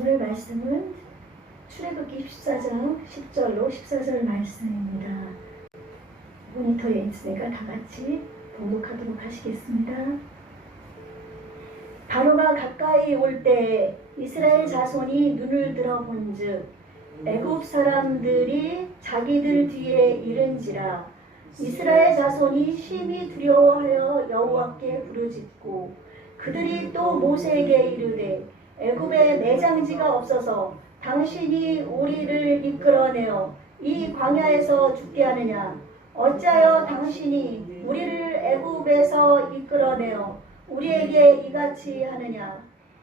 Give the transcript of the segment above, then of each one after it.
오늘 말씀은 출애굽기 14장 10절로 14절 말씀입니다. 모니터에 있으니까 다 같이 봉독하도록 하시겠습니다. 바로가 가까이 올 때 이스라엘 자손이 눈을 들어본즉 애굽 사람들이 자기들 뒤에 이른지라. 이스라엘 자손이 심히 두려워하여 여호와께 부르짖고 그들이 또 모세에게 이르되 애굽에 매장지가 없어서 당신이 우리를 이끌어내어 이 광야에서 죽게 하느냐. 어찌하여 당신이 우리를 애굽에서 이끌어내어 우리에게 이같이 하느냐.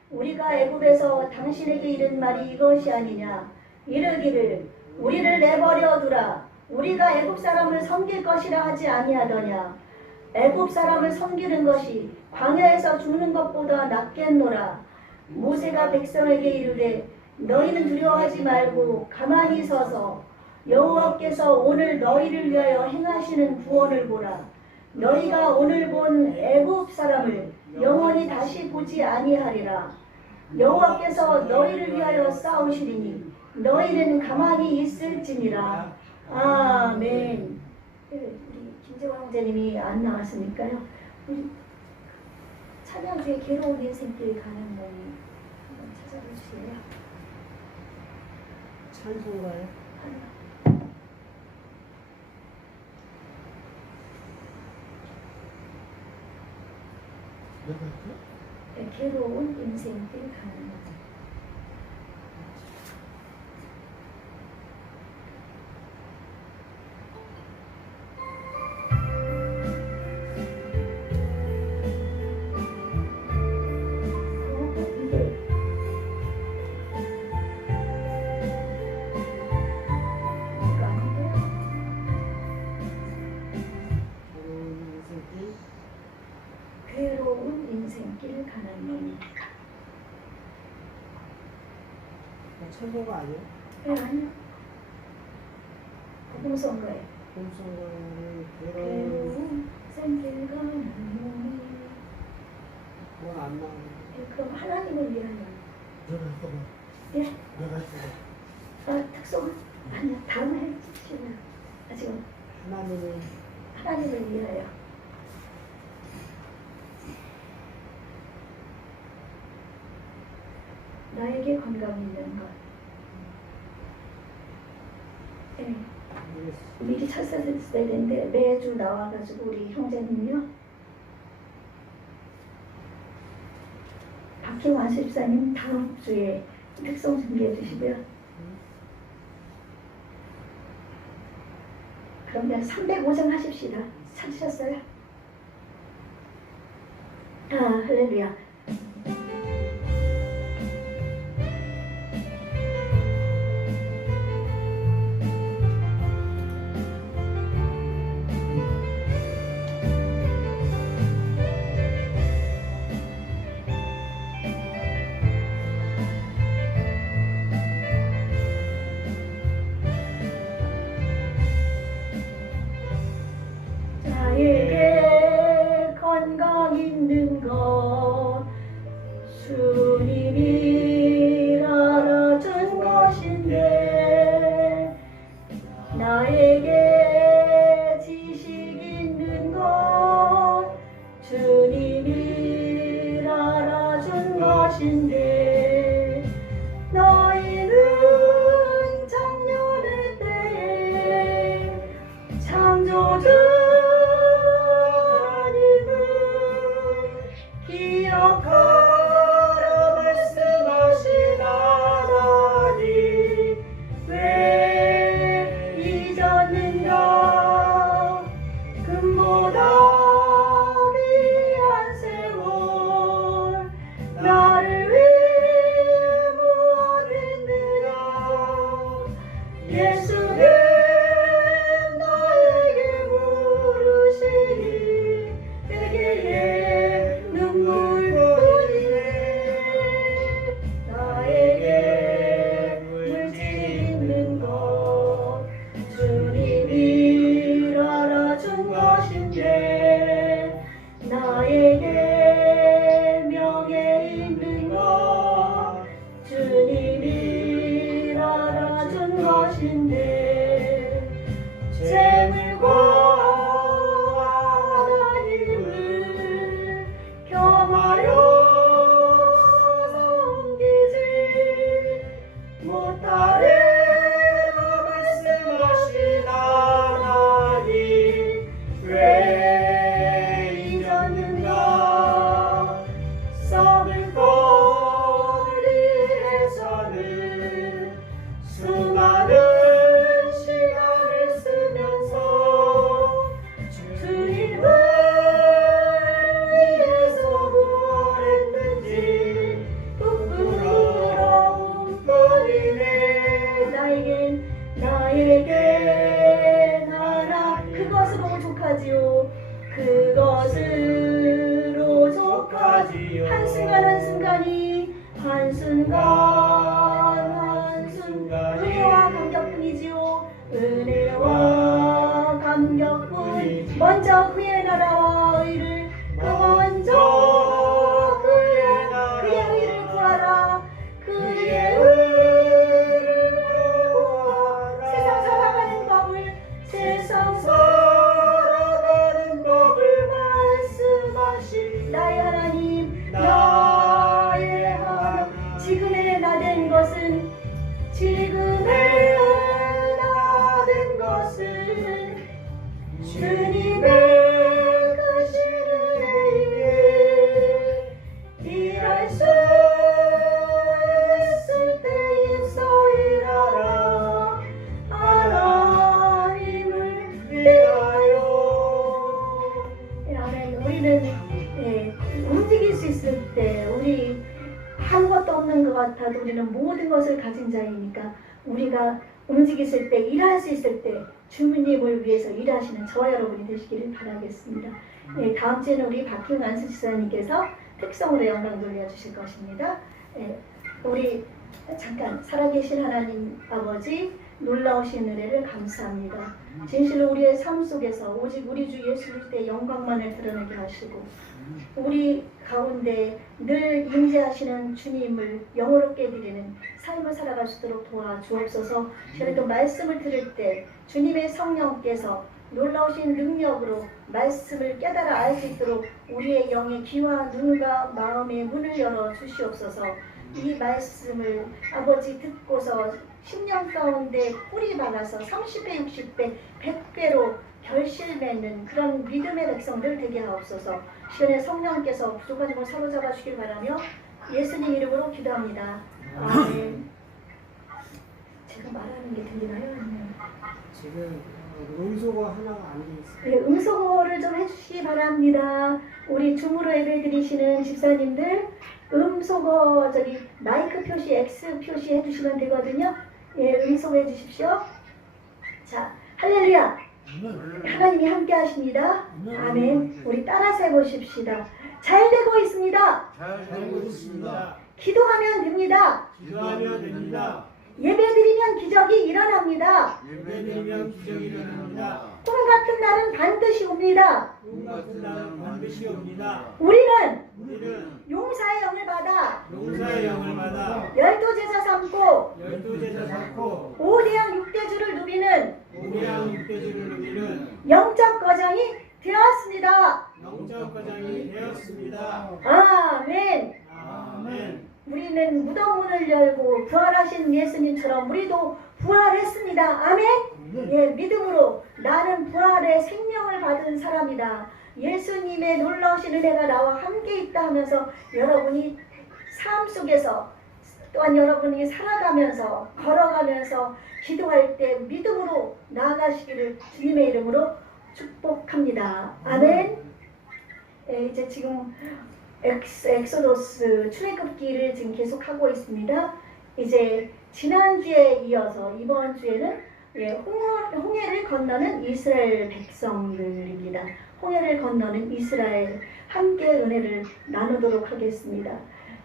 우리가 애굽에서 당신에게 이른 말이 이것이 아니냐. 이르기를 우리를 내버려 두라. 우리가 애굽 사람을 섬길 것이라 하지 아니하더냐. 애굽 사람을 섬기는 것이 광야에서 죽는 것보다 낫겠노라. 모세가 백성에게 이르되 너희는 두려워하지 말고 가만히 서서 여호와께서 오늘 너희를 위하여 행하시는 구원을 보라. 너희가 오늘 본 애굽 사람을 영원히 다시 보지 아니하리라. 여호와께서 너희를 위하여 싸우시리니 너희는 가만히 있을지니라. 아멘. 우리 김재원 형제님이 안 나왔으니까요. 우리 찬양 중에 괴로운 인생길 가는 놈이 한번 찾아주세요. 찬송가요? 네, 괴로운 인생길 가는 놈. 괴로운 인생길 가는 놈. 찬송가 아니에요? 네, 아니요. 복음성가예요. 찬송가는 괴로운 인생길 가는 놈이. 그건 안 나와요. 네, 그럼 하나님을 위하여. 내가 했어봐. 예? 내가 했어봐. 아, 특송? 아니요. 다음 해주시면. 지금 하나님을 위하여. 나에게 건강 있는 것. 네. 미리 찾았어야 되는데 매주 나와가지고 우리 형제님요. 박희환 집사님 다음 주에 특송 준비해 주시고요. 그러면 305장 하십시다. 찾으셨어요? 아, 할렐루야. 나에게 건강 있는 것 주님이 알아준 것인데 나에게 지식 있는 것 주님이 알아준 것인데 너희는 작년의 때에 창조주 기억하라 말씀하시니 하신대 재물과 하나님을 겸하여 섬기지 못하리라 말씀하신 하나님 왜 잊었는가 썩을 거리에서는 수많은 시간을 쓰면서 주님을 위해서 무엇 했는지 부끄러운 뿐이네 나에게 나라 그것으로 족하지요 그것으로 족하지요 한순간이 은혜와 감격뿐이지요 은혜와 감격뿐 먼저 그의 나라와 의를 먼저 그의 의를 구하라 그의 의를 구하라 세상 살아가는 법을 말씀하신 나의 하나님 지금의 나 된 것은 주님의 크신 은혜에 일할 수 있을 때 입서 일하라 하나님을 위하여 아멘. 우리는 움직일 수 있을 때 우리 아무것도 없는 것 같아도 우리는 모든 것을 가진 자이니까 우리가 움직였을 때 일할 수 있을 때 주님을 위해서 일하시는 저와 여러분이 되시기를 바라겠습니다. 다음 주에는 우리 박희웅 안수지사님께서 특성으로 영광 돌려주실 것입니다. 우리 잠깐 살아계신 하나님 아버지 놀라우신 은혜를 감사합니다. 진실로 우리의 삶 속에서 오직 우리 주 예수 그리스도의 영광만을 드러내게 하시고 우리 가운데 늘 임재하시는 주님을 영어롭게 드리는 삶을 살아갈 수 있도록 도와주옵소서. 저희가 말씀을 들을 때 주님의 성령께서 놀라우신 능력으로 말씀을 깨달아 알 수 있도록 우리의 영의 귀와 눈과 마음의 문을 열어 주시옵소서. 이 말씀을 아버지 듣고서 10년 가운데 뿌리 박아서 30배, 60배, 100배로 결실 맺는 그런 믿음의 백성들 되게 하옵소서. 시간에 성령께서 부족한 걸 사로잡아 주길 바라며 예수님 이름으로 기도합니다. 아멘. 제가 말하는 게 들리나요? 아니면? 지금 음소거 하나가 안 돼 있어요. 네, 음소거를 좀 해주시기 바랍니다. 우리 줌으로 예배 드리시는 집사님들 음소거 마이크 표시 X 표시 해주시면 되거든요. 예, 음소거 해주십시오. 자, 할렐루야. 하나님이 함께 하십니다. 아멘. 우리 따라서 해보십시다. 잘 되고 있습니다. 잘 되고 있습니다. 기도하면 됩니다. 기도하면 됩니다. 예배드리면 기적이 일어납니다. 예배드리면 기적이 일어납니다. 꿈 같은 날은 반드시 옵니다. 꿈 같은 날은 반드시 옵니다. 우리는 우리는 용사의 영을 받아 용사의 영을 받아 열두 제자 삼고 열두 제자 삼고 5대양 6대주를 누비는 오대양 육대주를 누리는 영적 거장이 되었습니다. 영적 과장이 되었습니다. 아멘. 아멘. 우리는 무덤 문을 열고 부활하신 예수님처럼 우리도 부활했습니다. 아멘. 예, 믿음으로 나는 부활의 생명을 받은 사람이다. 예수님의 놀라우신 은혜가 나와 함께 있다 하면서 여러분이 삶 속에서 또한 여러분이 살아가면서 걸어가면서 기도할 때 믿음으로 나아가시기를 주님의 이름으로 축복합니다. 아멘. 예, 이제 지금 엑소더스 출애굽기를 지금 계속하고 있습니다. 이제 지난주에 이어서 이번 주에는 홍해를 건너는 이스라엘 백성들입니다. 홍해를 건너는 이스라엘 함께 은혜를 나누도록 하겠습니다.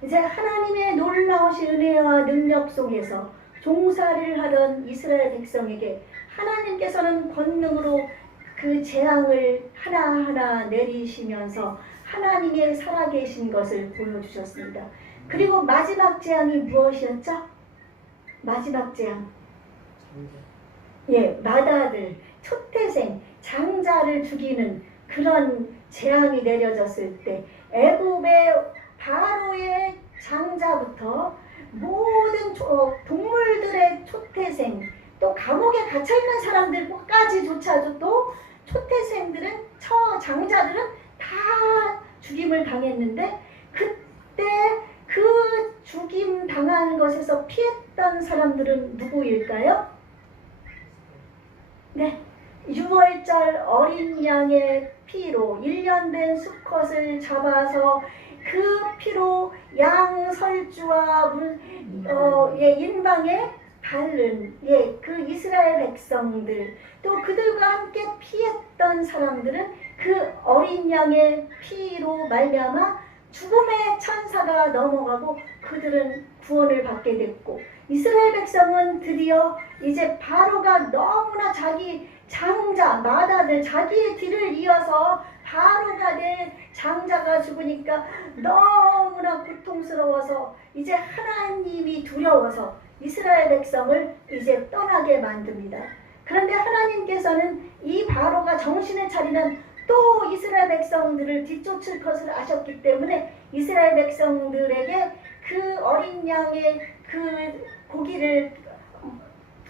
이제 하나님의 놀라우신 은혜와 능력 속에서 종살이를 하던 이스라엘 백성에게 하나님께서는 권능으로 그 재앙을 하나하나 내리시면서 하나님의 살아계신 것을 보여주셨습니다. 그리고 마지막 재앙이 무엇이었죠? 마지막 재앙 장자. 마다들, 초태생, 장자를 죽이는 그런 재앙이 내려졌을 때 애굽의 바로의 장자부터 모든 동물들의 초태생, 또 감옥에 갇혀있는 사람들까지조차도 또 초태생들은, 장자들은 다 죽임을 당했는데, 그때 그 죽임 당한 것에서 피했던 사람들은 누구일까요? 네, 6월절 어린 양의 피로 1년 된 수컷을 잡아서 그 피로 양 설주와 인방에 바른 그 이스라엘 백성들, 또 그들과 함께 피했던 사람들은 그 어린 양의 피로 말미암아 죽음의 천사가 넘어가고 그들은 구원을 받게 됐고, 이스라엘 백성은 드디어 이제 바로가 너무나 자기 장자, 마다들, 자기의 뒤를 이어서 바로가 된 장자가 죽으니까 너무나 고통스러워서 이제 하나님이 두려워서 이스라엘 백성을 이제 떠나게 만듭니다. 그런데 하나님께서는 이 바로가 정신을 차리면 또 이스라엘 백성들을 뒤쫓을 것을 아셨기 때문에 이스라엘 백성들에게 그 어린 양의 그 고기를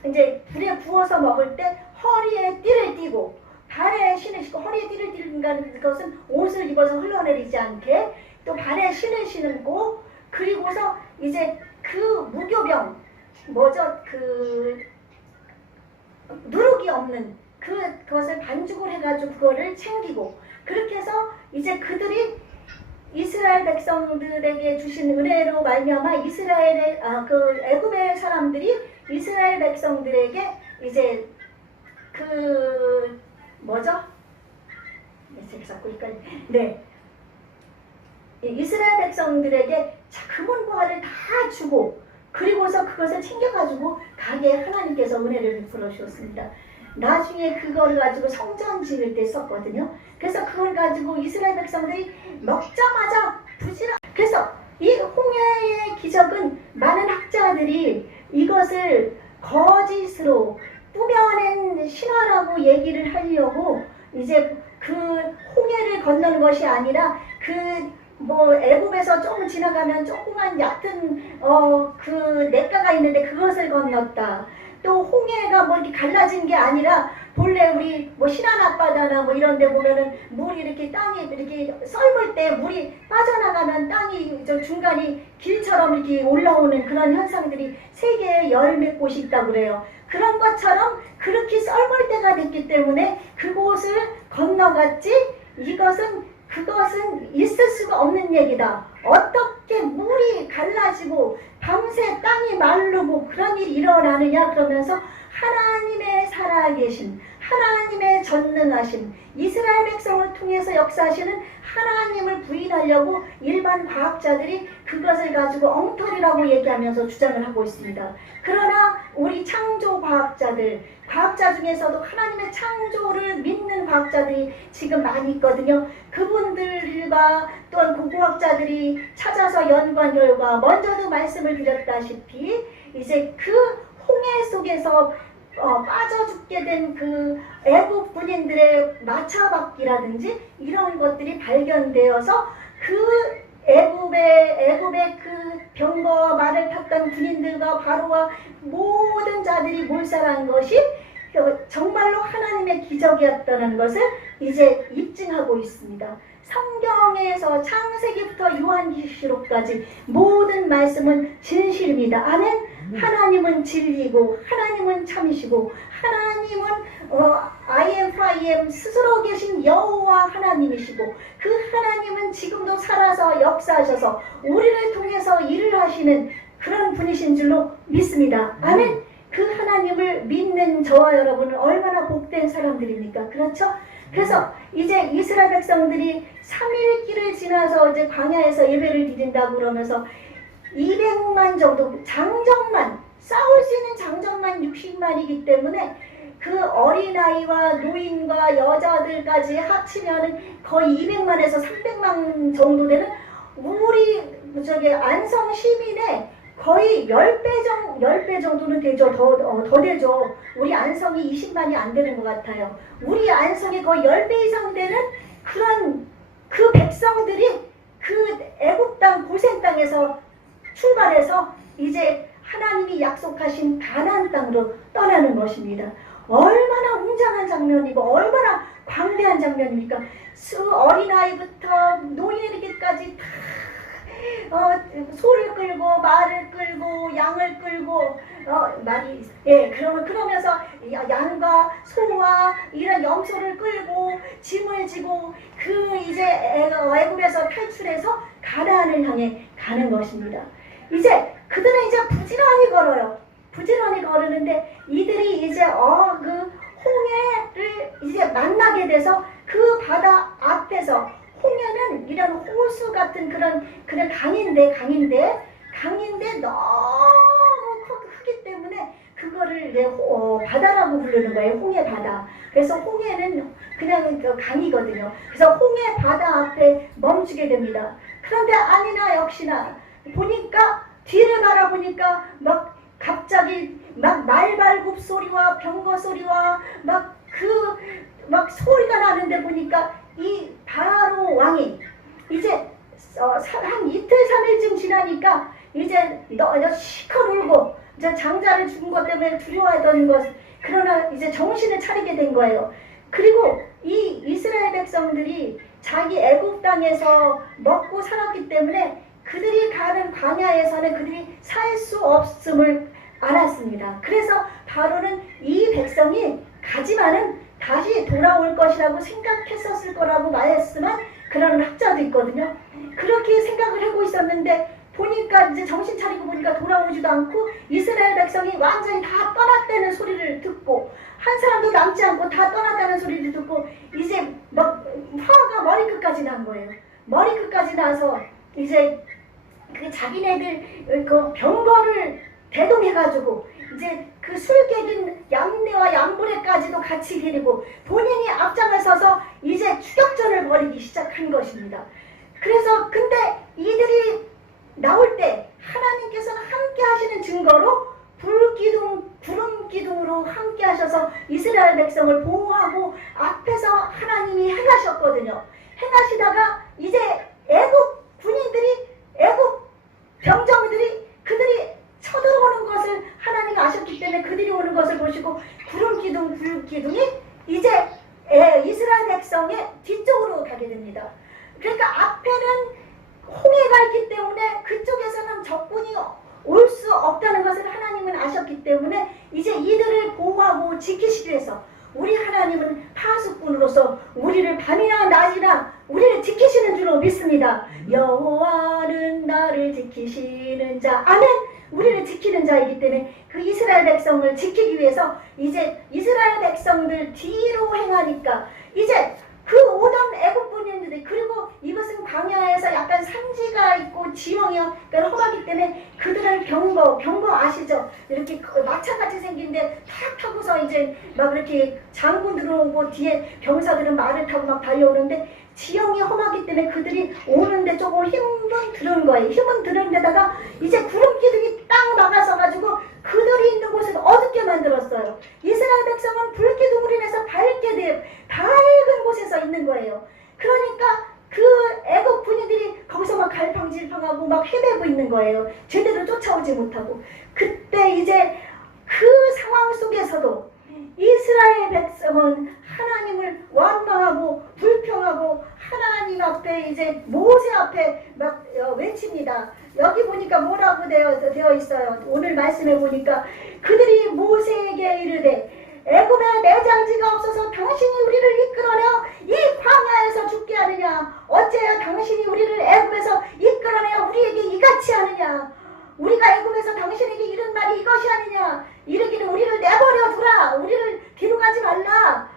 이제 불에 구워서 먹을 때 허리에 띠를 띠고 발에 신을 신고, 허리에 띠를 띠는 것은 옷을 입어서 흘러내리지 않게, 또 발에 신을 신고, 그리고서 이제 그 무교병, 그 누룩이 없는 그것을 반죽을 해가지고 그거를 챙기고, 그렇게 해서 이제 그들이 이스라엘 백성들에게 주신 은혜로 말미암아 이스라엘의 그 애굽의 사람들이 이스라엘 백성들에게 이제 제가 자꾸 헷갈려. 이스라엘 백성들에게 금은보화를 다 주고, 그리고서 그것을 챙겨가지고 가게 하나님께서 은혜를 베풀어 주셨습니다. 나중에 그걸 가지고 성전 지을 때 썼거든요. 그래서 그걸 가지고 이스라엘 백성들이 먹자마자 부지런. 그래서 이 홍해의 기적은 많은 학자들이 이것을 거짓으로 꾸며낸 신화라고 얘기를 하려고, 이제 그 홍해를 건너는 것이 아니라 애굽에서 조금 지나가면 조그만 얕은 그 냇가가 있는데 그것을 건넜다. 또 홍해가 이렇게 갈라진 게 아니라 본래 우리 신안 앞바다나 이런 데 보면은 물이 이렇게 땅이 이렇게 썰물 때 물이 빠져나가면 땅이 중간이 길처럼 이렇게 올라오는 그런 현상들이 세계에 열몇 곳이 있다고 그래요. 그런 것처럼 그렇게 썰물 때가 됐기 때문에 그곳을 건너갔지, 그것은 있을 수가 없는 얘기다. 어떻게 물이 갈라지고 밤새 땅이 마르고 그런 일이 일어나느냐 그러면서 하나님의 살아계신, 하나님의 전능하신, 이스라엘 백성을 통해서 역사하시는 하나님을 부인하려고 일반 과학자들이 그것을 가지고 엉터리라고 얘기하면서 주장을 하고 있습니다. 그러나 우리 창조 과학자 중에서도 하나님의 창조를 믿는 과학자들이 지금 많이 있거든요. 그분들과 또한 고고학자들이 찾아서 연구한 결과, 먼저도 말씀을 드렸다시피 이제 그 홍해 속에서 빠져 죽게 된 그 애굽 군인들의 마차바퀴라든지 이런 것들이 발견되어서 그 애굽의 그 병거와 말을 탔던 군인들과 바로와 모든 자들이 몰살한 것이 정말로 하나님의 기적이었다는 것을 이제 입증하고 있습니다. 성경에서 창세기부터 요한계시록까지 모든 말씀은 진실입니다. 아멘. 하나님은 진리고 하나님은 참이시고 하나님은 I am 스스로 계신 여호와 하나님이시고, 그 하나님은 지금도 살아서 역사하셔서 우리를 통해서 일을 하시는 그런 분이신 줄로 믿습니다. 아멘. 그 하나님을 믿는 저와 여러분은 얼마나 복된 사람들입니까? 그렇죠? 그래서 이제 이스라엘 백성들이 3일 길을 지나서 이제 광야에서 예배를 드린다고 그러면서 200만 정도, 장정만, 싸울 수 있는 장정만 60만이기 때문에 그 어린아이와 노인과 여자들까지 합치면 거의 200만에서 300만 정도 되는 우리 안성 시민의 거의 10배 정도는 되죠. 더 되죠. 우리 안성이 20만이 안 되는 것 같아요. 우리 안성이 거의 10배 이상 되는 그런 그 백성들이 그 애굽 땅 고센 땅에서 출발해서 이제 하나님이 약속하신 가나안 땅으로 떠나는 것입니다. 얼마나 웅장한 장면이고 얼마나 광대한 장면입니까? 어린아이부터 노인에게까지 다 소를 끌고 말을 끌고 양을 끌고 그러면서 양과 소와 이런 염소를 끌고 짐을 지고 그 이제 애굽에서 탈출해서 가나안을 향해 가는 것입니다. 이제 그들은 이제 부지런히 걸어요. 부지런히 걸으는데 이들이 이제 그 홍해를 이제 만나게 돼서 그 바다 앞에서 홍해는 이런 호수 같은 그런 강인데 너무 크기 때문에 그거를 이제 바다라고 부르는 거예요. 홍해 바다. 그래서 홍해는 그냥 그 강이거든요. 그래서 홍해 바다 앞에 멈추게 됩니다. 그런데 아니나 역시나 보니까 뒤를 바라보니까 막 갑자기 막 말발굽 소리와 병거 소리와 막 소리가 나는데 보니까 이 바로 왕이 이제 한 이틀 3일쯤 지나니까 이제 시커 울고 이제 장자를 죽은 것 때문에 두려워하던 것, 그러나 이제 정신을 차리게 된 거예요. 그리고 이 이스라엘 백성들이 자기 애굽 땅에서 먹고 살았기 때문에 그들이 가는 광야에서는 그들이 살 수 없음을 알았습니다. 그래서 바로는 이 백성이 가지만은 다시 돌아올 것이라고 생각했었을 거라고 말했지만 그런 학자도 있거든요. 그렇게 생각을 하고 있었는데 보니까 이제 정신 차리고 보니까 돌아오지도 않고 이스라엘 백성이 완전히 다 떠났다는 소리를 듣고 한 사람도 남지 않고 다 떠났다는 소리를 듣고 이제 막 화가 머리끝까지 난 거예요. 머리끝까지 나서 이제 그 자기네들 그 병거를 대동해가지고 이제 그 술 깨진 양내와 양부레까지도 같이 데리고 본인이 앞장을 서서 이제 추격전을 벌이기 시작한 것입니다. 그래서 근데 이들이 나올 때 하나님께서는 함께 하시는 증거로 불기둥, 구름 기둥으로 함께 하셔서 이스라엘 백성을 보호하고 앞에서 하나님이 행하셨거든요. 행하시다가 이제 애굽 군인들이 애굽 병정들이 그들이 쳐들어오는 것을 하나님이 아셨기 때문에 그들이 오는 것을 보시고 구름 기둥이 이제 이스라엘 백성의 뒤쪽으로 가게 됩니다. 그러니까 앞에는 홍해가 있기 때문에 그쪽에서는 적군이 올 수 없다는 것을 하나님은 아셨기 때문에 이제 이들을 보호하고 지키시기 위해서 우리 하나님은 파수꾼으로서 우리를 밤이나 낮이나 우리를 지키시는 줄로 믿습니다. 여호와는 나를 지키시는 자, 아멘. 우리를 지키는 자이기 때문에 그 이스라엘 백성을 지키기 위해서 이제 이스라엘 백성들 뒤로 행하니까 이제 그 오던 애굽 군인들이, 그리고 이것은 광야에서 약간 산지가 있고 지형이 험하기 때문에 그들은 병거 아시죠? 이렇게 마차같이 생긴데 탁 타고서 이제 막 이렇게 장군 들어오고 뒤에 병사들은 말을 타고 막 달려오는데 지형이 험하기 때문에 그들이 오는데 조금 힘은 드는 거예요. 힘은 드는 데다가 이제 구름 기둥이 딱 막아서가지고 그들이 있는 곳을 어둡게 만들었어요. 이스라엘 백성은 불기둥으로 인해서 밝은 곳에서 있는 거예요. 그러니까 그 애굽 군인들이 거기서 막 갈팡질팡하고 막 헤매고 있는 거예요. 제대로 쫓아오지 못하고. 그때 이제 그 상황 속에서도 이스라엘 백성은 하나님을 원망하고 불평하고 하나님 앞에 이제 모세 앞에 막 외칩니다. 여기 보니까 뭐라고 되어 있어요. 오늘 말씀해 보니까 그들이 모세에게 이르되 애굽에 매장지가 없어서 당신이 우리를 이끌어내어 이 광야에서 죽게 하느냐? 어째야 당신이 우리를 애굽에서 이끌어내어 우리에게 이같이 하느냐? 우리가 애굽에서 당신에게 이른 말이 이것이 아니냐? 이르기를 우리를 내버려 두라. 우리를 뒤로 가지 말라.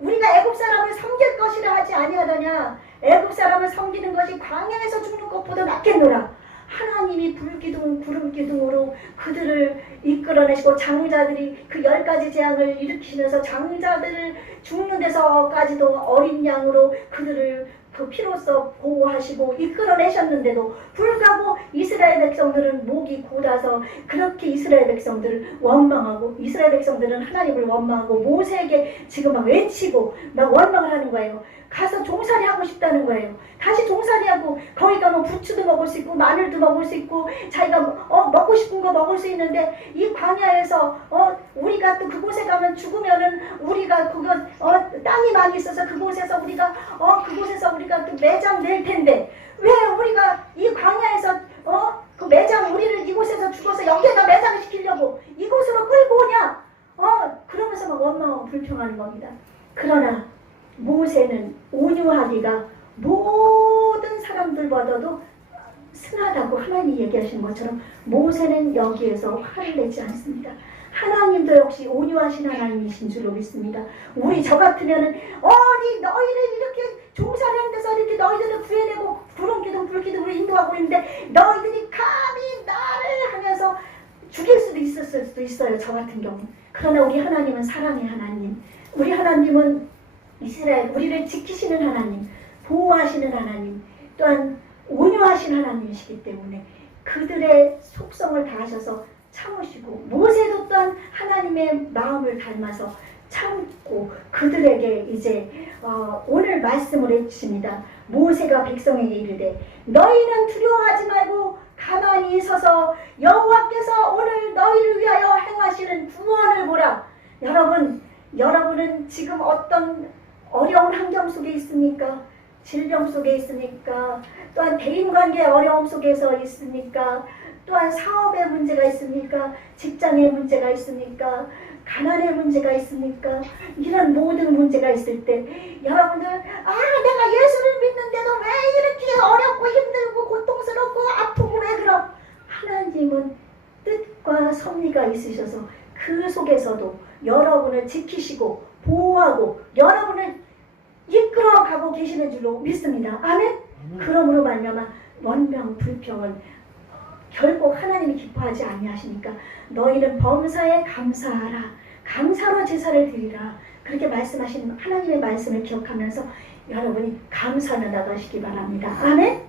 우리가 애굽 사람을 섬길 것이라 하지 아니하더냐? 애굽 사람을 섬기는 것이 광야에서 죽는 것보다 낫겠노라. 하나님이 불기둥, 구름기둥으로 그들을 이끌어내시고 장자들이 그 10가지 재앙을 일으키면서 장자들을 죽는 데서까지도 어린 양으로 그들을 그 피로써 보호하시고 이끌어내셨는데도 불구하고 이스라엘 백성들은 목이 곧아서 그렇게 이스라엘 백성들을 원망하고 이스라엘 백성들은 하나님을 원망하고 모세에게 지금 막 외치고 막 원망을 하는 거예요. 가서 종살이 하고 싶다는 거예요. 다시 종살이하고 거기 가면 부추도 먹을 수 있고 마늘도 먹을 수 있고 자기가 먹고 싶은 거 먹을 수 있는데 이 광야에서 우리가 또 그곳에 가면 죽으면은 우리가 그거 땅이 많이 있어서 그곳에서 우리가 또 매장 낼 텐데 왜 우리가 이 광야에서 그 매장 우리를 이곳에서 죽어서 여기에다 매장을 시키려고 이곳으로 끌고 오냐? 그러면서 막 원망하고 불평하는 겁니다. 그러나 모세는 온유하기가 모든 사람들보다도 순하다고 하나님이 얘기하시는 것처럼 모세는 여기에서 화를 내지 않습니다. 하나님도 역시 온유하신 하나님이신 줄로 믿습니다. 우리 저 같으면은 너희를 이렇게 종살이하는 데서 이렇게 너희들을 구해내고 구름기둥 불기둥으로 인도하고 있는데 너희들이 감히 나를 하면서 죽일 수도 있었을 수도 있어요. 저 같은 경우. 그러나 우리 하나님은 사랑의 하나님. 우리 하나님은 이스라엘 우리를 지키시는 하나님, 보호하시는 하나님, 또한 온유하신 하나님이시기 때문에 그들의 속성을 다하셔서 참으시고 모세도 또한 하나님의 마음을 닮아서 참고 그들에게 이제 오늘 말씀을 해주십니다. 모세가 백성에게 이르되 너희는 두려워하지 말고 가만히 서서 여호와께서 오늘 너희를 위하여 행하시는 구원을 보라. 여러분은 지금 어떤 어려운 환경 속에 있습니까? 질병 속에 있습니까? 또한 대인관계의 어려움 속에서 있습니까? 또한 사업의 문제가 있습니까? 직장의 문제가 있습니까? 가난의 문제가 있습니까? 이런 모든 문제가 있을 때 여러분들 내가 예수를 믿는데도 왜 이렇게 어렵고 힘들고 고통스럽고 아프고 왜 그럼? 하나님은 뜻과 섭리가 있으셔서 그 속에서도 여러분을 지키시고 보호하고 여러분을 이끌어가고 계시는 줄로 믿습니다. 아멘? 그러므로 말미암아 원망 불평은 결국 하나님이 기뻐하지 아니하시니까 너희는 범사에 감사하라. 감사로 제사를 드리라. 그렇게 말씀하신 하나님의 말씀을 기억하면서 여러분이 감사를 나가시기 바랍니다. 아멘?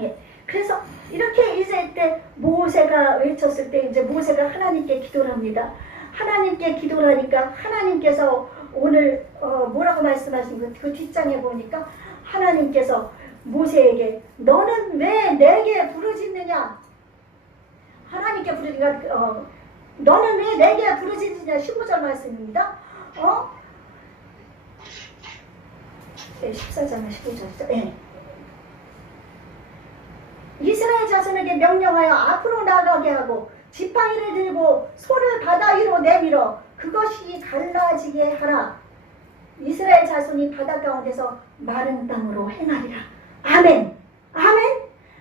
예. 그래서 이렇게 이제 때 모세가 외쳤을 때 이제 모세가 하나님께 기도를 합니다. 하나님께 기도를 하니까 하나님께서 오늘 뭐라고 말씀하신 그 뒷장에 보니까 하나님께서 모세에게 너는 왜 내게 부르짖느냐? 하나님께 부르짖으니까 너는 왜 내게 부르짖느냐? 15절 말씀입니다. 14장 15절이죠. 네. 이스라엘 자손에게 명령하여 앞으로 나가게 하고 지팡이를 들고 소를 바다 위로 내밀어 그것이 갈라지게 하라. 이스라엘 자손이 바다 가운데서 마른 땅으로 행하리라. 아멘. 아멘.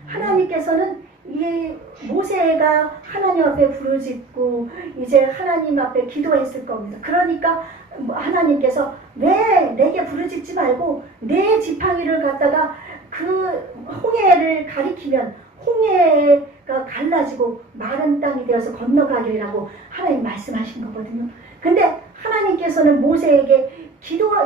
하나님께서는 이 모세가 하나님 앞에 부르짖고 이제 하나님 앞에 기도했을 겁니다. 그러니까 하나님께서 왜 내게 부르짖지 말고 내 지팡이를 갖다가 그 홍해를 가리키면 홍해가 갈라지고 마른 땅이 되어서 건너가리라고 하나님 말씀하신 거거든요. 근데 하나님께서는 모세에게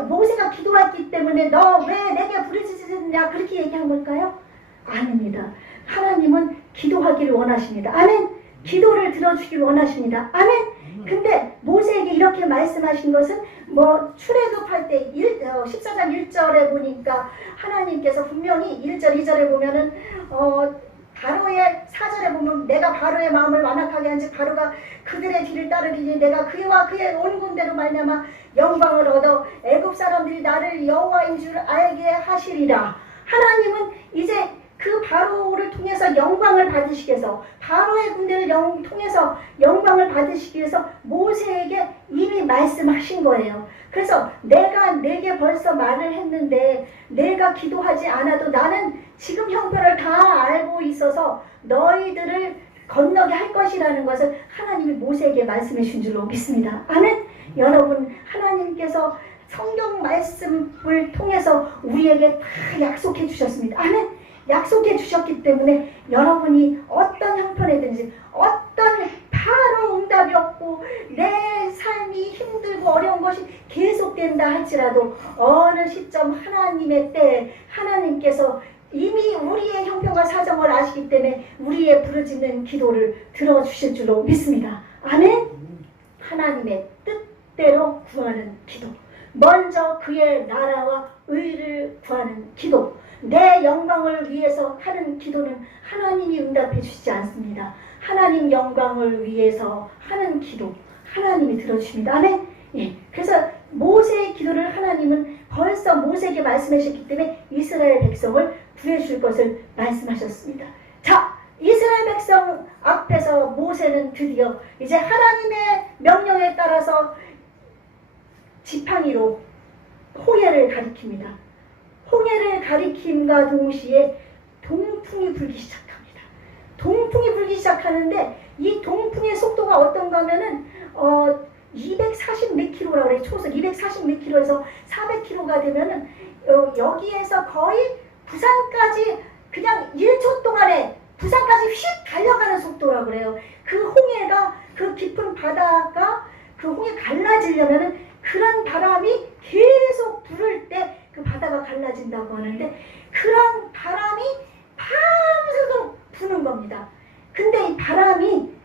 모세가 기도했기 때문에 너 왜 내게 부르짖느냐 그렇게 얘기한 걸까요? 아닙니다. 하나님은 기도하기를 원하십니다. 아멘. 기도를 들어주기를 원하십니다. 아멘. 근데 모세에게 이렇게 말씀하신 것은 출애굽할 때 14장 1절에 보니까 하나님께서 분명히 1절 2절에 보면은 바로의 4절에 보면 내가 바로의 마음을 완악하게 한즉 바로가 그들의 길을 따르리니 내가 그와 그의 온 군대로 말미암아 영광을 얻어 애굽 사람들이 나를 여호와인 줄 알게 하시리라. 하나님은 이제 그 바로를 통해서 영광을 받으시기 위해서 바로의 군대를 통해서 영광을 받으시기 위해서 모세에게 이미 말씀하신 거예요. 그래서 내가 내게 벌써 말을 했는데 내가 기도하지 않아도 나는 지금 형편을 다 알고 있어서 너희들을 건너게 할 것이라는 것을 하나님이 모세에게 말씀해 준 줄로 믿습니다. 아멘. 여러분 하나님께서 성경 말씀을 통해서 우리에게 다 약속해 주셨습니다. 아멘. 약속해 주셨기 때문에 여러분이 어떤 형편이든지 어떤 바로 응답이 없고 내 삶이 힘들고 어려운 것이 계속되는 된다 할지라도 어느 시점 하나님의 때에 하나님께서 이미 우리의 형편과 사정을 아시기 때문에 우리의 부르짖는 기도를 들어주실 줄로 믿습니다. 아멘. 하나님의 뜻대로 구하는 기도, 먼저 그의 나라와 의를 구하는 기도, 내 영광을 위해서 하는 기도는 하나님이 응답해 주시지 않습니다. 하나님 영광을 위해서 하는 기도 하나님이 들어주십니다. 아멘. 예. 그래서 모세의 기도를 하나님은 벌써 모세에게 말씀하셨기 때문에 이스라엘 백성을 구해줄 것을 말씀하셨습니다. 자, 이스라엘 백성 앞에서 모세는 드디어 이제 하나님의 명령에 따라서 지팡이로 홍해를 가리킵니다. 홍해를 가리킴과 동시에 동풍이 불기 시작합니다. 동풍이 불기 시작하는데 이 동풍의 속도가 어떤가 하면은 240 몇 킬로라고 그래요. 초속 240 몇 킬로에서 400 킬로가 되면은 여기에서 거의 부산까지 그냥 1초 동안에 부산까지 휙 달려가는 속도라고 그래요. 그 홍해가, 그 깊은 바다가 그 홍해 갈라지려면은 그런 바람이 계속 불을 때 그 바다가 갈라진다고 하는데 그런 바람이 밤새도록 부는 겁니다. 근데 이 바람이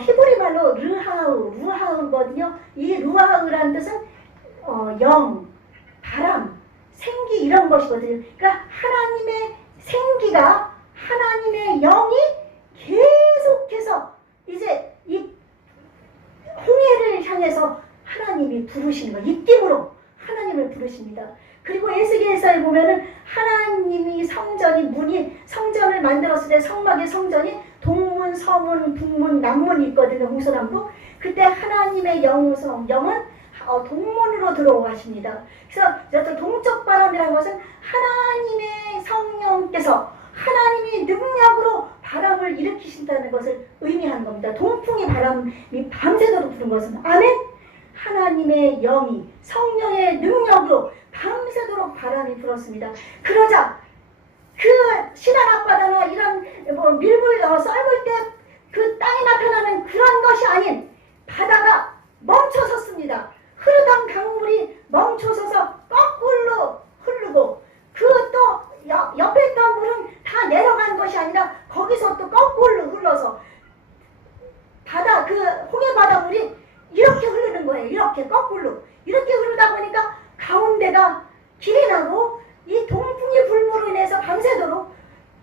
히브리 말로 루하우거든요. 이 루하우라는 뜻은 영, 바람, 생기 이런 것이거든요. 그러니까 하나님의 생기가 하나님의 영이 계속해서 이제 이 홍해를 향해서 하나님이 부르시는 거예요. 입김으로 하나님을 부르십니다. 그리고 에스겔서에 보면은 하나님이 성전을 만들었을 때 성막의 성전이 동문, 서문, 북문, 남문이 있거든요. 동서남북. 그때 하나님의 영은 동문으로 들어가십니다. 그래서 동쪽 바람이라는 것은 하나님의 성령께서 하나님이 능력으로 바람을 일으키신다는 것을 의미하는 겁니다. 동풍의 바람이 밤새도록 부는 것은 아멘. 하나님의 영이 성령의 능력으로 밤새도록 바람이 불었습니다. 그러자 그 시난 앞바다나 이런 밀물 썰물 때 그 땅에 나타나는 그런 것이 아닌 바다가 멈춰섰습니다. 흐르던 강물이 멈춰서서 거꾸로 흐르고 그 또 옆에 있던 물은 다 내려간 것이 아니라 거기서 또 거꾸로 흘러서 그 홍해 바닷물이 이렇게 흐르는 거예요. 이렇게 거꾸로 이렇게 흐르다 보니까 가운데가 길이 나고 이 동풍이 불므로 인해서 밤새도록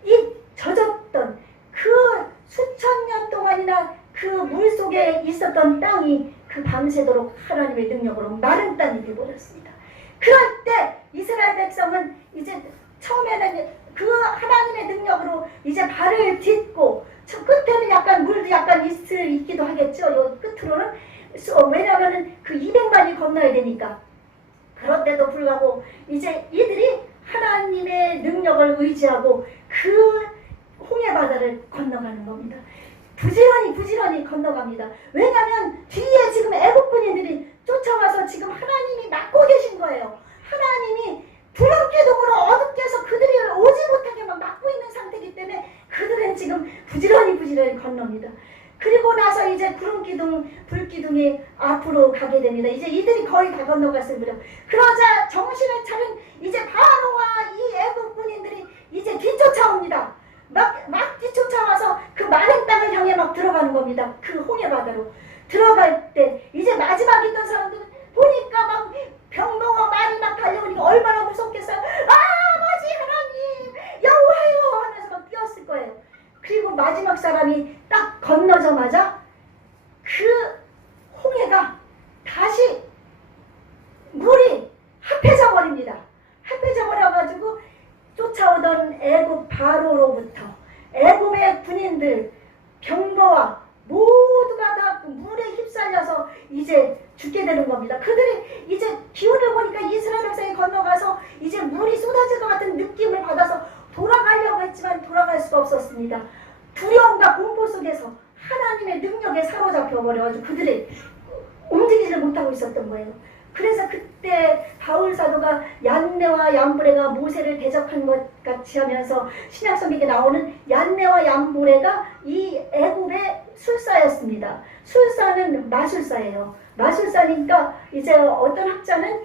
이 젖었던 그 수천 년 동안이나 그 물속에 있었던 땅이 그 밤새도록 하나님의 능력으로 마른 땅이 되어버렸습니다. 그럴 때 이스라엘 백성은 이제 처음에는 그 하나님의 능력으로 이제 발을 딛고 저 끝에는 약간 물도 약간 있기도 하겠죠. 요 끝으로는 왜냐하면은 그 200만이 건너야 되니까. 그런데도 불구하고 이제 이들이 하나님의 능력을 의지하고 그 홍해 바다를 건너가는 겁니다. 부지런히 건너갑니다. 왜냐하면 뒤에 지금 애국군인들이 쫓아와서 지금 하나님이 막고 계신 거예요. 하나님이 구름 기둥으로 어둡게서 그들이 오지 못하게 막고 있는 상태이기 때문에 그들은 지금 부지런히 건넙니다. 그리고 나서 이제 불기둥이 앞으로 가게 됩니다. 이제 이들이 거의 다 건너갔습니다. 그러자 정신을 차린 이제 바로와 이 애국군인들이 이제 뒤쫓아옵니다. 막 뒤쫓아와서 그 마른 땅을 향해 막 들어가는 겁니다. 그 홍해 바다로 들어갈 때 이제 마지막에 있던 사람들은 보니까 막 병거와 말이 막 달려오니까 얼마나 무섭겠어요. 아버지 하나님 여호와여 하면서 막 뛰었을 거예요. 그리고 마지막 사람이 딱 건너자마자 그 홍해가 다시 물이 합해져 버립니다. 합해져 버려가지고 쫓아오던 애굽 바로로부터 애굽의 군인들 병거와 모두가 다 물에 휩쓸려서 이제 죽게 되는 겁니다. 그들이 이제 기운을 보니까 이스라엘 백성이 건너가서 이제 물이 쏟아질 것 같은 느낌을 받아서 돌아가려고 했지만 돌아갈 수가 없었습니다. 두려움과 공포 속에서 하나님의 능력에 사로잡혀 버려가지고 그들이 움직이지를 못하고 있었던 거예요. 그래서 그때 바울 사도가 얀네와 얀브레가 모세를 대적한 것 같이 하면서 신약성경에 나오는 얀네와 얀브레가 이 애굽의 술사였습니다. 술사는 학자는 마술사예요. 마술사니까 이제 어떤 학자는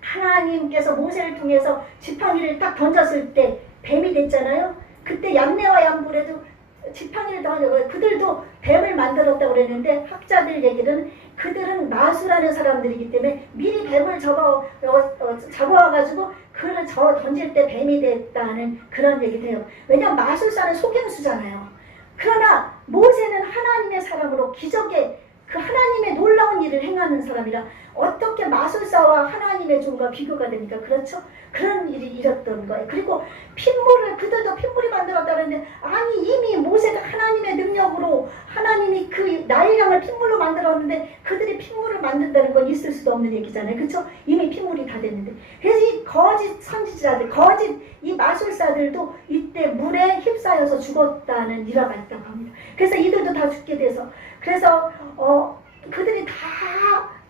하나님께서 모세를 통해서 지팡이를 딱 던졌을 때 뱀이 됐잖아요. 그때 얀네와 얀불에도 지팡이를 던져서 그들도 뱀을 만들었다고 그랬는데 학자들 얘기는 그들은 마술하는 사람들이기 때문에 미리 뱀을 잡아와가지고 그를 던질 때 뱀이 됐다는 그런 얘기도 해요. 왜냐하면 마술사는 속임수잖아요. 그러나 모세는 하나님의 사람으로 기적의 그 하나님의 놀라운 일을 행하는 사람이라 어떻게 마술사와 하나님의 종과 비교가 됩니까? 그렇죠? 그런 일이 일었던 거예요. 그리고 그들도 핏물이 만들었다는데 아니 이미 모세가 하나님의 능력으로 하나님이 그 나일강을 핏물로 만들었는데 그들이 핏물을 만든다는 건 있을 수도 없는 얘기잖아요. 그렇죠? 이미 핏물이 다 됐는데. 그래서 이 거짓 선지자들, 거짓 이 마술사들도 이때 물에 휩싸여서 죽었다는 일화가 있다고 합니다. 그래서 이들도 다 죽게 돼서 그래서 그들이 다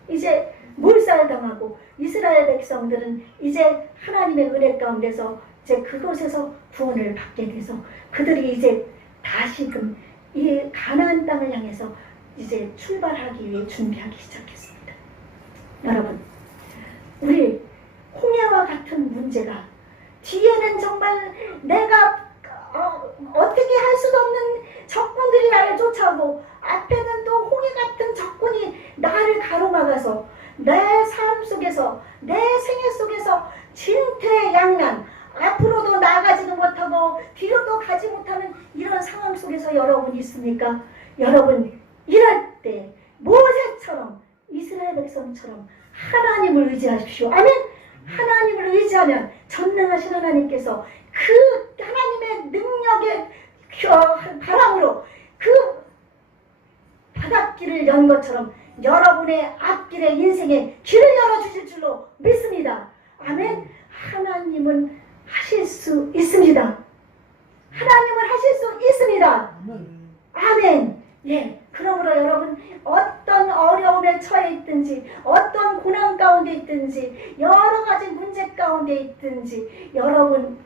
이제 몰살 당하고 이스라엘 백성들은 이제 하나님의 은혜 가운데서 이제 그곳에서 구원을 받게 돼서 그들이 이제 다시금 이 가나안 땅을 향해서 이제 출발하기 위해 준비하기 시작했습니다. 여러분, 우리 홍해와 같은 문제가 뒤에는 정말 내가 어떻게 할 수도 없는 적군들이 나를 쫓아오고 앞에는 또 홍해 같은 적군이 나를 가로막아서 내 삶 속에서 내 생애 속에서 진퇴양난 앞으로도 나아가지도 못하고 뒤로도 가지 못하는 이런 상황 속에서 여러분이 있습니까? 여러분 이럴 때 모세처럼 이스라엘 백성처럼 하나님을 의지하십시오. 아멘. 하나님을 의지하면 전능하신 하나님께서 그 하나님의 능력의 바람으로 그 바닷길을 연 것처럼 여러분의 앞길에 인생에 길을 열어주실 줄로 믿습니다. 아멘. 하나님은 하실 수 있습니다. 하나님은 하실 수 있습니다. 아멘. 예. 그러므로 여러분 어떤 어려움에 처해 있든지 어떤 고난 가운데 있든지 여러 가지 문제 가운데 있든지 여러분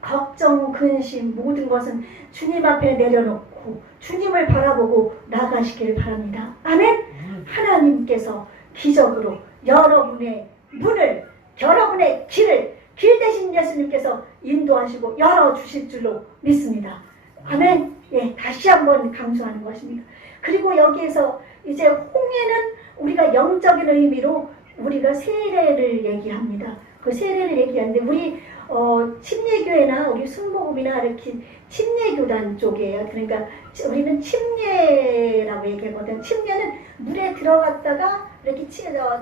걱정, 근심 모든 것은 주님 앞에 내려놓고 주님을 바라보고 나가시길 바랍니다. 아멘. 하나님께서 기적으로 여러분의 문을 여러분의 길 대신 예수님께서 인도하시고 열어주실 줄로 믿습니다. 아멘. 예, 다시 한번 강조하는 것입니다. 그리고 여기에서 이제 홍해는 우리가 영적인 의미로 우리가 세례를 얘기합니다. 그 세례를 얘기하는데 우리 침례교회나 우리 순복음이나 이렇게 침례교단 쪽이에요. 그러니까 우리는 침례라고 얘기하거든요. 침례는 물에 들어갔다가 이렇게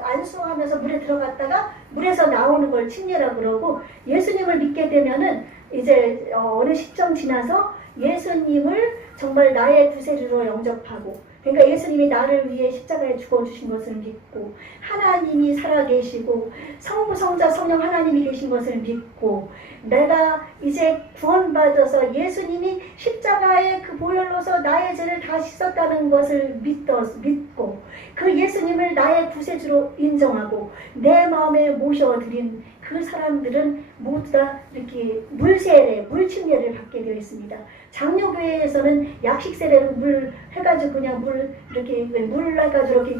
안수하면서 물에 들어갔다가 물에서 나오는 걸 침례라고 그러고 예수님을 믿게 되면은 이제 어느 시점 지나서 예수님을 정말 나의 구세주로 영접하고 그러니까 예수님이 나를 위해 십자가에 죽어주신 것을 믿고 하나님이 살아계시고 성부, 성자, 성령 하나님이 계신 것을 믿고 내가 이제 구원받아서 예수님이 십자가의 그 보혈로서 나의 죄를 다 씻었다는 것을 믿고 그 예수님을 나의 구세주로 인정하고 내 마음에 모셔드린 그 사람들은 모두 다 이렇게 물세례, 물침례를 받게 되어 있습니다. 장로교회에서는 약식세례로 물 해가지고 그냥 물 이렇게 물 해가지고 이렇게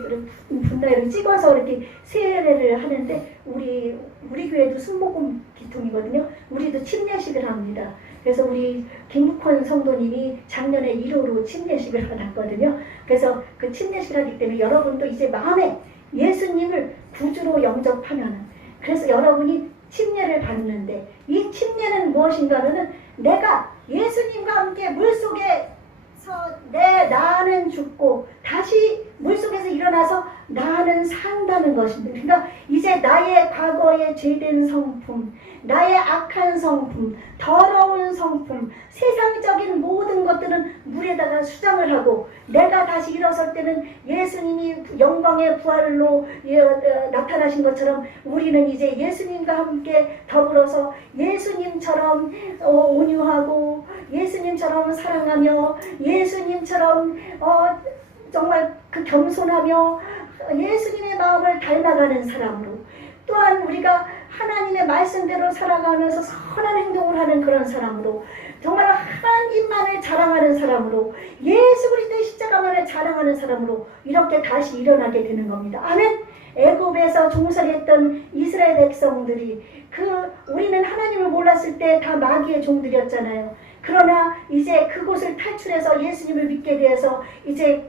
분나이로 찍어서 이렇게 세례를 하는데 우리 교회도 순복음 기통이거든요. 우리도 침례식을 합니다. 그래서 우리 김국헌 성도님이 작년에 1호로 침례식을 받았거든요. 그래서 그 침례식을 하기 때문에 여러분도 이제 마음에 예수님을 구주로 영접하면은 그래서 여러분이 침례를 받는데 이 침례는 무엇인가 하면은 내가 예수님과 함께 물속에서 나는 죽고 다시 물속에서 일어나서 나는 산다는 것입니다. 그러니까 이제 나의 과거의 죄된 성품, 나의 악한 성품, 더러운 성품, 세상적인 모든 것들은 물에다가 수정을 하고 내가 다시 일어설 때는 예수님이 영광의 부활로 나타나신 것처럼 우리는 이제 예수님과 함께 더불어서 예수님처럼 온유하고 예수님처럼 사랑하며 예수님처럼 정말 그 겸손하며 예수님의 마음을 닮아가는 사람으로 또한 우리가 하나님의 말씀대로 살아가면서 선한 행동을 하는 그런 사람으로 정말 하나님만을 자랑하는 사람으로, 예수 그리스도의 십자가만을 자랑하는 사람으로 이렇게 다시 일어나게 되는 겁니다. 아멘. 애굽에서 종살이했던 이스라엘 백성들이 우리는 하나님을 몰랐을 때 다 마귀의 종들이었잖아요. 그러나 이제 그곳을 탈출해서 예수님을 믿게 되어서 이제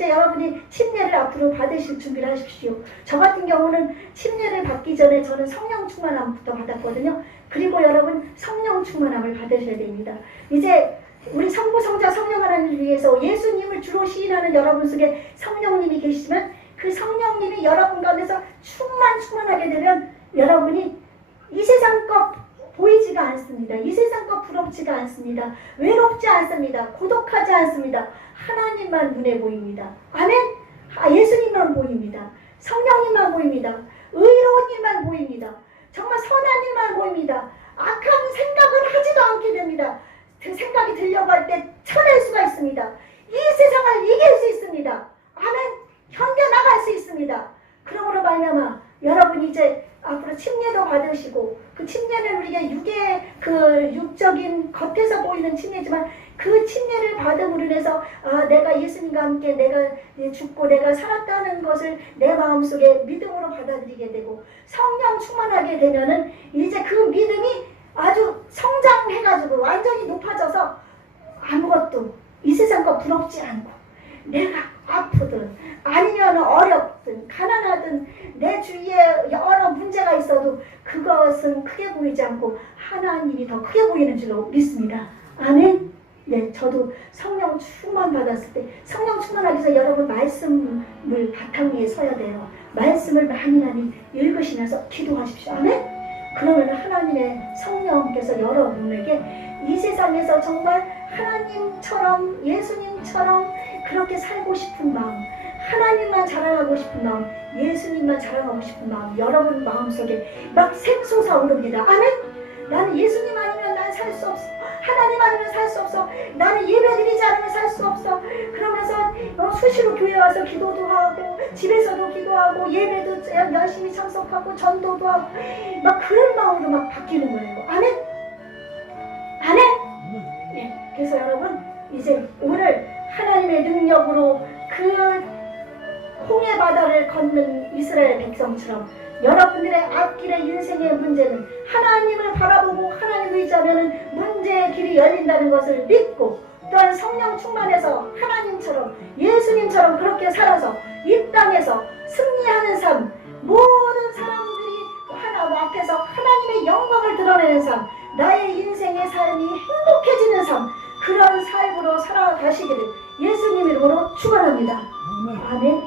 여러분이 침례를 앞으로 받으실 준비를 하십시오. 저 같은 경우는 침례를 받기 전에 저는 성령 충만함부터 받았거든요. 그리고 여러분 성령 충만함을 받으셔야 됩니다. 이제 우리 성부, 성자, 성령 하나님을 위해서 예수님을 주로 시인하는 여러분 속에 성령님이 계시지만 그 성령님이 여러분 가운데서 충만하게 되면 여러분이 이 세상 것 보이지가 않습니다. 이 세상 것 부럽지가 않습니다. 외롭지 않습니다. 고독하지 않습니다. 하나님만 눈에 보입니다. 아멘. 예수님만 보입니다. 성령님만 보입니다. 의로운 일만 보입니다. 정말 선한 일만 보입니다. 악한 생각은 하지도 않게 됩니다. 그 생각이 들려고 할 때 쳐낼 수가 있습니다. 이 세상을 이길 수 있습니다. 아멘. 견뎌나갈 수 있습니다. 그러므로 말미암아 여러분 이제 앞으로 침례도 받으시고, 그 침례는 우리가 육적인 겉에서 보이는 침례지만 그 침례를 받음으로 인해서 내가 예수님과 함께 내가 죽고 내가 살았다는 것을 내 마음속에 믿음으로 받아들이게 되고, 성령 충만하게 되면은 이제 그 믿음이 아주 성장해가지고 완전히 높아져서 아무것도 이 세상 거 부럽지 않고, 내가 아프든 아니면 어렵든 가난하든 내 주위에 여러 문제가 있어도 그것은 크게 보이지 않고 하나님이 더 크게 보이는 줄로 믿습니다. 아멘. 네, 저도 성령 충만 받았을 때, 성령 충만하기 위해서 여러분 말씀을 바탕 위에 서야 돼요. 말씀을 많이 읽으시면서 기도하십시오. 아멘. 그러면 하나님의 성령께서 여러분에게 이 세상에서 정말 하나님처럼, 예수님처럼 그렇게 살고 싶은 마음, 하나님만 자랑하고 싶은 마음, 예수님만 자랑하고 싶은 마음, 여러분 마음속에 막 샘솟아오릅니다. 아멘. 나는 예수님 아니면 난 살 수 없어. 하나님 아니면 살 수 없어. 나는 예배드리지 않으면 살 수 없어. 그러면서 수시로 교회 와서 기도도 하고, 집에서도 기도하고, 예배도 열심히 참석하고, 전도도 하고, 막 그런 마음으로 막 바뀌는 거예요. 아멘. 아멘. 네. 그래서 여러분 이제 오늘 하나님의 능력으로 그 홍해 바다를 걷는 이스라엘 백성처럼 여러분들의 앞길의 인생의 문제는 하나님을 바라보고 하나님을 의지하면 문제의 길이 열린다는 것을 믿고, 또한 성령 충만해서 하나님처럼 예수님처럼 그렇게 살아서 이 땅에서 승리하는 삶, 모든 사람들이 하나 앞에서 하나님의 영광을 드러내는 삶, 나의 인생의 삶이 행복해지는 삶, 그런 삶으로 살아가시기를 예수님 이름으로 축원합니다. 아멘.